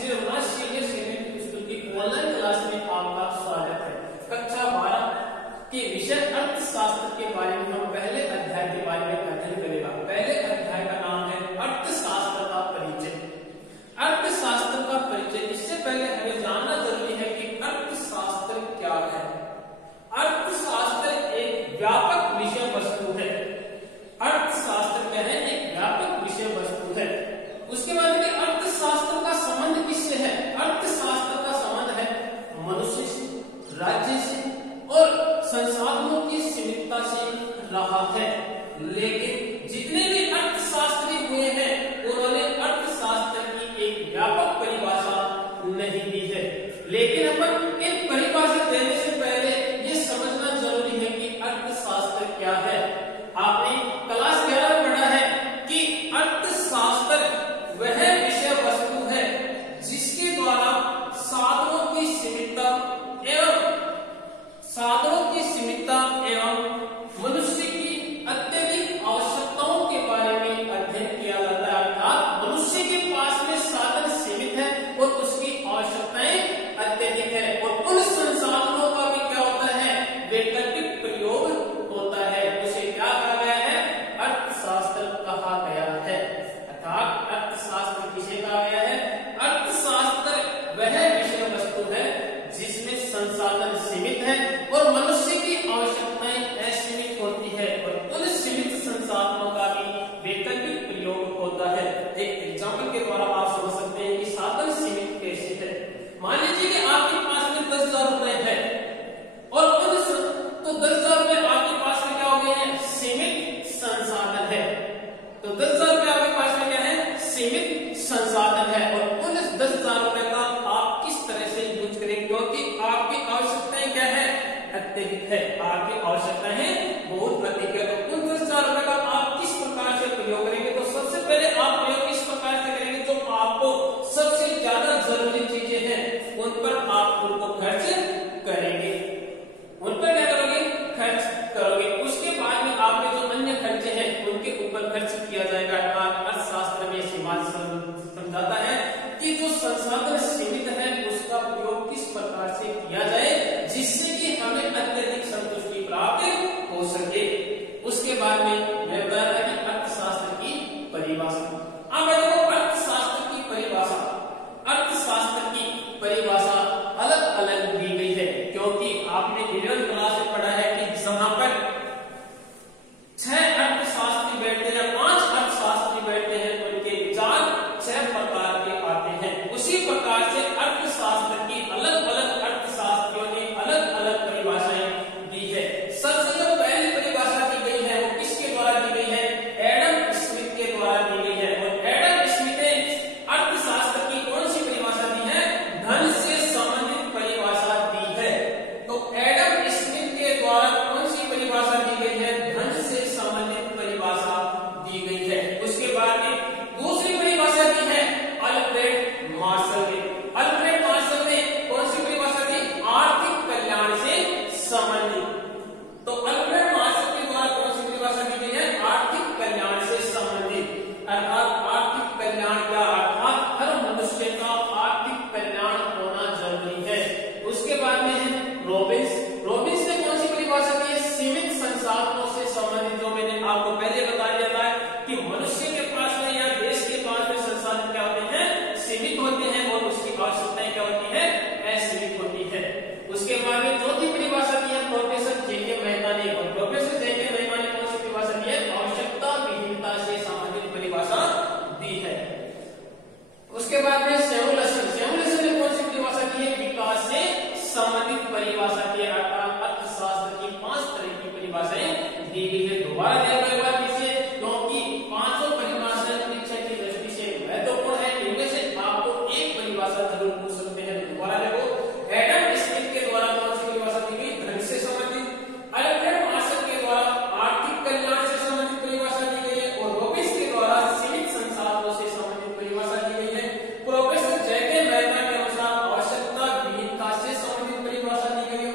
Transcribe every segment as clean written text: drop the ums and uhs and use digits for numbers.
Shri Raghunath senior secondary school की online class में आपका स्वागत है। कक्षा 12 के विषय अर्थशास्त्र के बारे में हम पहले अध्याय के बारे में अध्ययन करेगा। पहले अध्याय का नाम है अर्थशास्त्र का परिचय। अर्थशास्त्र का परिचय, इससे पहले हमें जानना जरूरी है कि अर्थशास्त्र क्या है। अर्थशास्त्र एक व्यापक विषय वस्तु है। अर्थशास्त्र क्या है? एक व्यापक विषय वस्तु है। उसके बाद में अर्थशास्त्र का संबंध किससे है? अर्थशास्त्र का संबंध है मनुष्य से, राज्य से और संसाधनों की सीमितता से रहा है। लेकिन जितने भी अर्थशास्त्री हुए हैं उन्होंने अर्थशास्त्र की एक व्यापक परिभाषा नहीं दी है। लेकिन अपन एक परिभाषा देने से पहले ये समझना जरूरी है कि अर्थशास्त्र क्या है। आपने क्लास 11 में पढ़ा है कि अर्थशास्त्र वह विषय वस्तु है जिसके द्वारा साधनों की सीमितता एवं मनुष्य की अत्यधिक आवश्यकताओं के बारे में अध्ययन किया जाता है। अर्थात मनुष्य के पास में साधन सीमित है और उसकी आवश्यकताएं अत्यधिक है और उन संसाधनों का भी क्या होता है? वैकल्पिक प्रयोग होता है। उसे क्या कहा गया है? अर्थशास्त्र कहा गया है। अर्थात अर्थशास्त्र किसे कहा गया है? अर्थशास्त्र वह विषय वस्तु है जिसमें संसाधन सीमित है और मनुष्य की आवश्यकताएं असीमित होती है और उन सीमित संसाधनों का भी वैकल्पिक प्रयोग होता है। एक एग्जाम्पल के द्वारा आप समझ सकते हैं कि साधन सीमित कैसे है। मान लीजिए कि आपके पास में 10,000 रुपए है और तो 10,000 रुपए आपके पास में क्या हो गए हैं? सीमित संसाधन है। तो 10,000 रुपए आपके पास में क्या है? सीमित संसाधन है और उन 10,000 रुपए का आप किस तरह से यूज करेंगे? क्योंकि आपकी आवश्यकताएं क्या है? अत्यधिक है। आपकी आवश्यकताएं बहुत अधिक है। तो उन 10,000 रुपए का आप किस प्रकार से प्रयोग करेंगे? तो सबसे पहले आप प्रयोग इस प्रकार से करेंगे जो आपको सबसे ज्यादा जरूरी चीजें हैं उन पर आप उनको खर्च करेंगे। उन पर क्या करोगे? खर्च करोगे। उसके बाद में आपके जो अन्य खर्चे हैं उनके ऊपर खर्च किया जाएगा। अर्थशास्त्र में सीमांत समझाता है कि जो संसाधन सीमित है उसका प्रयोग किस प्रकार से किया जाए जिससे कि हमें अत्यधिक संतुष्टि प्राप्त हो सके। उसके बाद में मैं बताया था कि अर्थशास्त्र की परिभाषा। अब देखो अर्थशास्त्र की परिभाषा, अर्थशास्त्र की परिभाषा अलग अलग दी गई है क्योंकि आपने 11वीं क्लास में पढ़ा है कि जहां पर 6 अर्थशास्त्री बैठते हैं, 5 अर्थशास्त्री बैठते हैं, उनके विचार 6 प्रकार के आते हैं। उसी प्रकार से अर्थशास्त्र की अलग अलग अर्थशास्त्रियों ने अलग अलग परिभाषाएं दी है। सबसे जो पहली परिभाषा दी गई है वो किसके द्वारा दी गई है? एडम स्मिथ के द्वारा दी गई है। और एडम स्मिथ ने अर्थशास्त्र की कौन सी परिभाषा दी है? धन से संबंधित परिभाषा दी है। तो एडम स्मिथ के द्वारा कौन सी परिभाषा दी गई है? धन से संबंधित परिभाषा दी गई है। उसके बाद में दूसरी परिभाषा दी है अल्फ्रेड मार्शल ने। अल्फ्रेड मार्शल ने कौन सी परिभाषा दी? आर्थिक कल्याण से संबंधित। तो अल्फ्रेड मार्शल के द्वारा कौन सी परिभाषा दी गई है? आर्थिक कल्याण से संबंधित। अर्थात आर्थिक कल्याण क्या? अर्थात हर मनुष्य का आर्थिक कल्याण होना जरूरी है। उसके बाद में है रॉबिन्स। रॉबिन्स ने कौन सी परिभाषा दी है? सीमित संसाधनों से संबंधित। जो मैंने आपको पहले बता दिया था कि मनुष्य के पास में या देश के पास में संसाधन क्या होते हैं? सीमित होते हैं और उसकी आवश्यकताएं क्या होती है? असीमित होती है। उसके बाद में चौथी परिभाषा दी है प्रोफेसर जेके मेहता ने। और प्रोफेसर जेके मेहता ने कौन सी परिभाषा दी है? आवश्यकता विहीनता से संबंधित परिभाषा दी है। उसके बाद में सैमुअलसन ने कौन सी परिभाषा दी है? विकास से संबंधित परिभाषा की। अर्थशास्त्र की 5 तरह की परिभाषाएं दी गई है। दोबारा देखो एक बार पीछे, क्योंकि 5 परिभाषा परीक्षा की दृष्टि से महत्वपूर्ण है। इनमें से आपको एक परिभाषा जरूर पूछ सकते हैं। दोबारा देखो, एडम स्मिथ के द्वारा कौन सी परिभाषा दी गई? धन से संबंधित। अल्फ्रेड मार्शल के द्वारा आर्थिक कल्याण से संबंधित परिभाषा दी गई है और रॉबिन्स के द्वारा सीमित संसाधनों से संबंधित परिभाषा दी गई है। प्रोफेसर जेके मेहता के अनुसार आवश्यकता विहीनता से संबंधित परिभाषा दी गई है।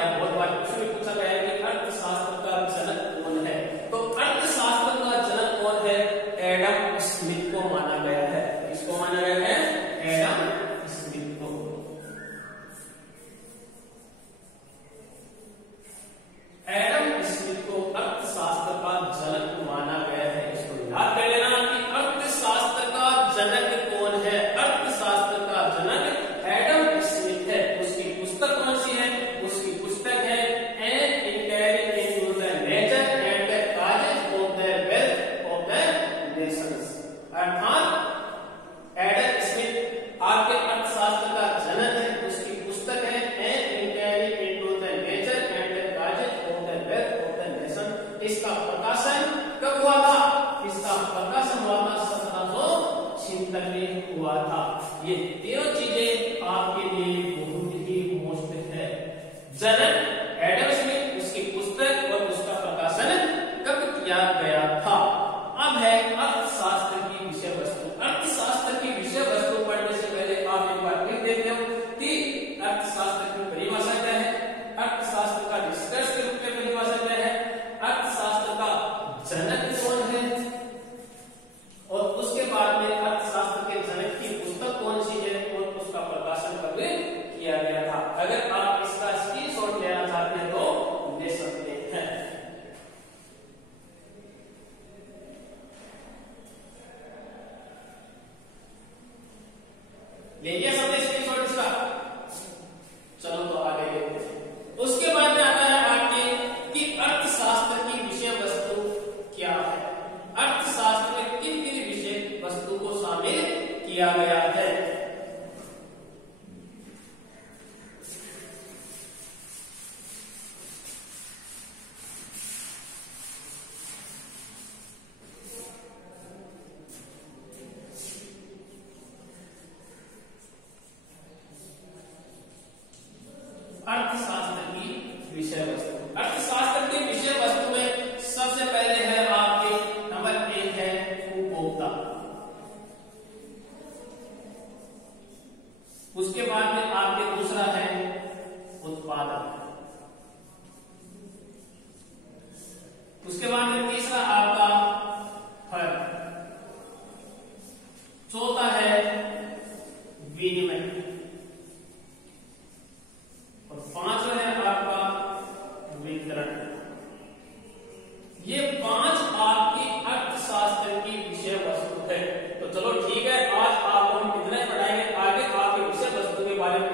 है, बहुत बार क्वेश्चन में पूछा गया है कि अर्थशास्त्र का जनक कौन है। तो अर्थशास्त्र का जनक कौन है? एडम स्मिथ को माना गया है। किसको माना गया है? एडम स्मिथ को। एडम स्मिथ को अर्थशास्त्र का जनक माना गया है। इसको याद कर लेना कि अर्थशास्त्र का जनक कौन है। अर्थशास्त्र का जनक एडम स्मिथ है। उसकी पुस्तक कौन सी है? उसकी पुस्तक है an inquiry into the nature and the causes of the wealth of the nations. अर्थात एडम स्मिथ आपके अर्थशास्त्र का जनक है। उसकी पुस्तक है an inquiry into the nature and the causes of the wealth of the nation. इसका प्रकाशन कब हुआ था? इसका प्रकाशन हुआ था 1776 में हुआ था। ये तीनों चीजें आपके लिए बहुत ही मोस्ट है। जनक एडम स्मिथ, उसकी पुस्तक और उसका प्रकाशन कब किया गया था। अब है अर्थशास्त्र की विषय वस्तु। अर्थशास्त्र की विषय वस्तु पढ़ने से पहले आप एक बार फिर देखते हो कि अर्थशास्त्र की परिभाषा क्या है, अर्थशास्त्र का निष्कर्ष के रूप में परिभाषा क्या है, अर्थशास्त्र का जनक कौन है, और उसके बाद में अर्थशास्त्र के जनक की पुस्तक कौन सी है और उसका प्रकाशन कब किया गया था। अगर आप इसका स्क्रीनशॉट लेना चाहते हैं तो ले सकते हैं। ले लिया सबने स्क्रीनशॉट इसका? चलो तो आगे देखते हैं। उसके बाद में आता है आपके कि अर्थशास्त्र की विषय वस्तु क्या है। अर्थशास्त्र में किन किन विषय वस्तु को शामिल किया गया है। अर्थशास्त्र की विषय वस्तु। अर्थशास्त्र की विषय वस्तु में सबसे पहले है आपके नंबर 1 है उपभोक्ता। उसके बाद में आपके दूसरा है उत्पादन। उसके बाद में तीसरा आपका फर्क। चौथा है विनिमय और पांचवा है आपका वितरण। ये 5 आपकी अर्थशास्त्र की विषय वस्तु है। तो चलो ठीक है, आज आपको हम इतना ही पढ़ाएंगे। आगे आपके विषय वस्तु के बारे में